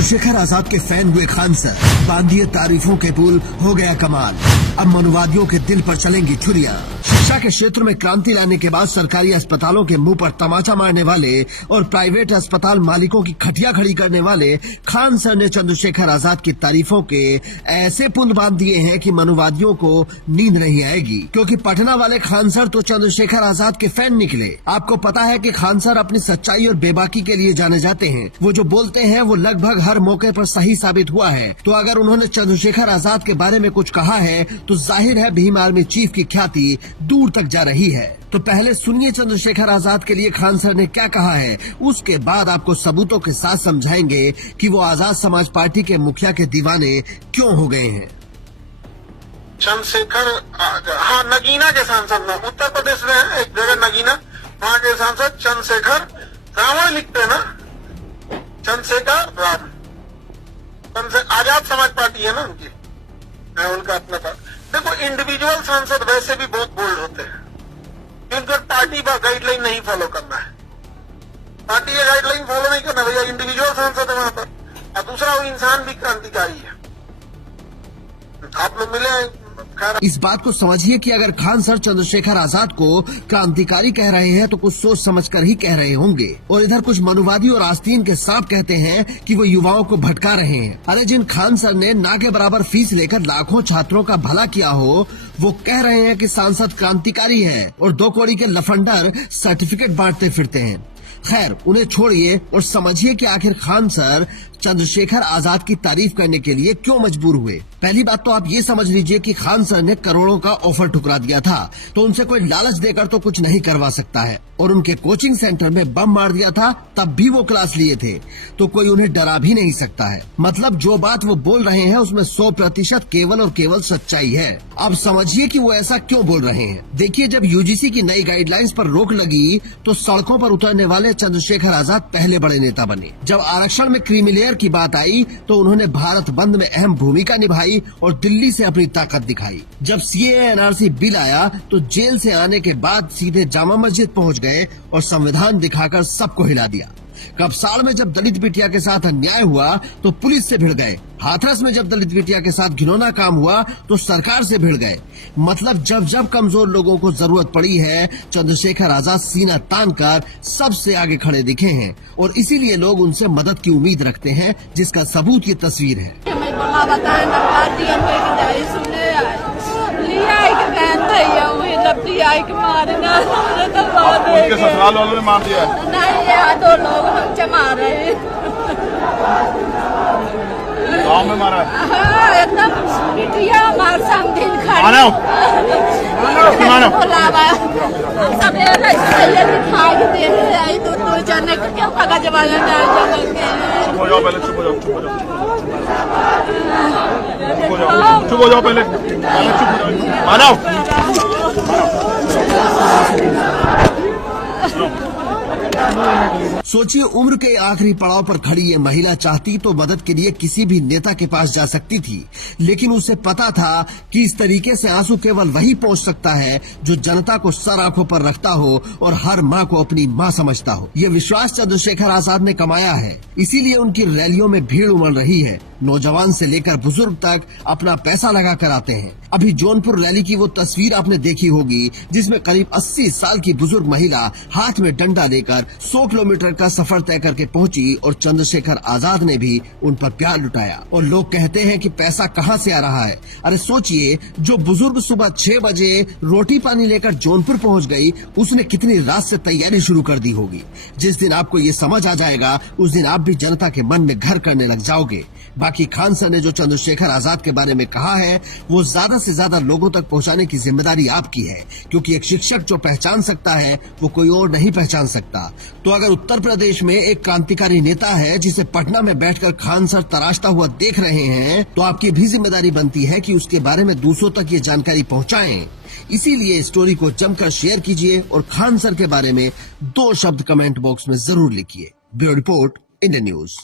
चंद्रशेखर आजाद के फैन हुए खान सर, बांधिए तारीफों के पुल, हो गया कमाल। अब मनुवादियों के दिल पर चलेंगी छुरियां। शिक्षा के क्षेत्र में क्रांति लाने के बाद सरकारी अस्पतालों के मुंह पर तमाचा मारने वाले और प्राइवेट अस्पताल मालिकों की खटिया खड़ी करने वाले खान सर ने चंद्रशेखर आजाद की तारीफों के ऐसे पुल बांध दिए हैं कि मनुवादियों को नींद नहीं आएगी, क्योंकि पटना वाले खान सर तो चंद्रशेखर आजाद के फैन निकले। आपको पता है कि खान सर अपनी सच्चाई और बेबाकी के लिए जाने जाते हैं। वो जो बोलते हैं वो लगभग हर मौके पर सही साबित हुआ है। तो अगर उन्होंने चंद्रशेखर आजाद के बारे में कुछ कहा है तो जाहिर है भीम आर्मी चीफ की ख्याति दूर तक जा रही है। तो पहले सुनिए चंद्रशेखर आजाद के लिए खान सर ने क्या कहा है, उसके बाद आपको सबूतों के साथ समझाएंगे कि वो आजाद समाज पार्टी के मुखिया के दीवाने क्यों हो गए हैं। चंद्रशेखर, हाँ, नगीना के सांसद में उत्तर प्रदेश में है एक जगह नगीना, वहाँ के सांसद चंद्रशेखर रावण लिखते हैं ना, चंद्रशेखर राम। आजाद समाज पार्टी है ना उनकी, उनका अपना पार्टी। देखो, इंडिविजुअल सांसद वैसे भी बहुत बोल्ड होते हैं, क्योंकि पार्टी का गाइडलाइन नहीं फॉलो करना है। पार्टी का गाइडलाइन फॉलो नहीं करना भैया, इंडिविजुअल सांसद है वहां पर। और दूसरा, वो इंसान भी क्रांतिकारी है। आप लोग मिले, इस बात को समझिए कि अगर खान सर चंद्रशेखर आजाद को क्रांतिकारी कह रहे हैं तो कुछ सोच समझकर ही कह रहे होंगे। और इधर कुछ मनुवादी और आस्तीन के सांप कहते हैं कि वो युवाओं को भटका रहे हैं। अरे जिन खान सर ने ना के बराबर फीस लेकर लाखों छात्रों का भला किया हो, वो कह रहे हैं कि सांसद क्रांतिकारी है और 2 कौड़ी के लफंडर सर्टिफिकेट बांटते फिरते हैं। खैर, उन्हें छोड़िए और समझिए कि आखिर खान सर चंद्रशेखर आजाद की तारीफ करने के लिए क्यों मजबूर हुए। पहली बात तो आप ये समझ लीजिए कि खान सर ने करोड़ों का ऑफर ठुकरा दिया था, तो उनसे कोई लालच देकर तो कुछ नहीं करवा सकता है। और उनके कोचिंग सेंटर में बम मार दिया था, तब भी वो क्लास लिए थे, तो कोई उन्हें डरा भी नहीं सकता है। मतलब जो बात वो बोल रहे हैं उसमें 100% केवल और केवल सच्चाई है। अब समझिए कि वो ऐसा क्यों बोल रहे हैं। देखिए, जब यूजीसी की नई गाइडलाइंस पर रोक लगी तो सड़कों पर उतरने वाले चंद्रशेखर आजाद पहले बड़े नेता बने। जब आरक्षण में क्रीमी लेयर की बात आई तो उन्होंने भारत बंद में अहम भूमिका निभाई और दिल्ली से अपनी ताकत दिखाई। जब सीएए एनआरसी बिल आया तो जेल से आने के बाद सीधे जामा मस्जिद पहुंच गए और संविधान दिखाकर सबको हिला दिया। कपसाल में जब दलित बिटिया के साथ अन्याय हुआ तो पुलिस से भिड़ गए। हाथरस में जब दलित बिटिया के साथ घिनौना काम हुआ तो सरकार से भिड़ गए। मतलब जब जब कमजोर लोगों को जरूरत पड़ी है, चंद्रशेखर आजाद सीना तान कर सबसे आगे खड़े दिखे हैं और इसीलिए लोग उनसे मदद की उम्मीद रखते हैं, जिसका सबूत ये तस्वीर है। उनके ससुराल वालों ने मार दिया? नहीं यार, 2 लोग हमसे मार रहे हैं। गाँव में मारा? हाँ, एकदम बिटिया मार समझिन खड़ी। मानो सब दिखाई दे रहे, तो जाने का क्या कागज वाला चुप हो जाओ पहले, चुप हो जाओ, चुप हो जाओ, चुप हो जाओ पहले, चुप हो जाओ। मानो सोचिए, उम्र के आखिरी पड़ाव पर खड़ी ये महिला चाहती तो मदद के लिए किसी भी नेता के पास जा सकती थी, लेकिन उसे पता था कि इस तरीके से आंसू केवल वही पहुंच सकता है जो जनता को सर आंखों पर रखता हो और हर माँ को अपनी माँ समझता हो। ये विश्वास चंद्रशेखर आजाद ने कमाया है, इसीलिए उनकी रैलियों में भीड़ उमड़ रही है। नौजवान से लेकर बुजुर्ग तक अपना पैसा लगा कर आते हैं। अभी जौनपुर रैली की वो तस्वीर आपने देखी होगी, जिसमें करीब 80 साल की बुजुर्ग महिला हाथ में डंडा लेकर 100 किलोमीटर का सफर तय करके पहुंची और चंद्रशेखर आजाद ने भी उन पर प्यार लुटाया। और लोग कहते हैं कि पैसा कहां से आ रहा है। अरे सोचिए, जो बुजुर्ग सुबह 6 बजे रोटी पानी लेकर जौनपुर पहुंच गई, उसने कितनी रात से तैयारी शुरू कर दी होगी। जिस दिन आपको ये समझ आ जाएगा, उस दिन आप भी जनता के मन में घर करने लग जाओगे। बाकी खान सर ने जो चंद्रशेखर आजाद के बारे में कहा है, वो ज्यादा से ज्यादा लोगों तक पहुंचाने की जिम्मेदारी आपकी है, क्योंकि एक शिक्षक जो पहचान सकता है वो कोई और नहीं पहचान सकता। तो अगर उत्तर प्रदेश में एक क्रांतिकारी नेता है जिसे पटना में बैठकर खान सर तराशता हुआ देख रहे हैं, तो आपकी भी जिम्मेदारी बनती है कि उसके बारे में दूसरों तक ये जानकारी पहुंचाएं। इसीलिए स्टोरी को जमकर शेयर कीजिए और खान सर के बारे में 2 शब्द कमेंट बॉक्स में जरूर लिखिए। Bureau report, India news.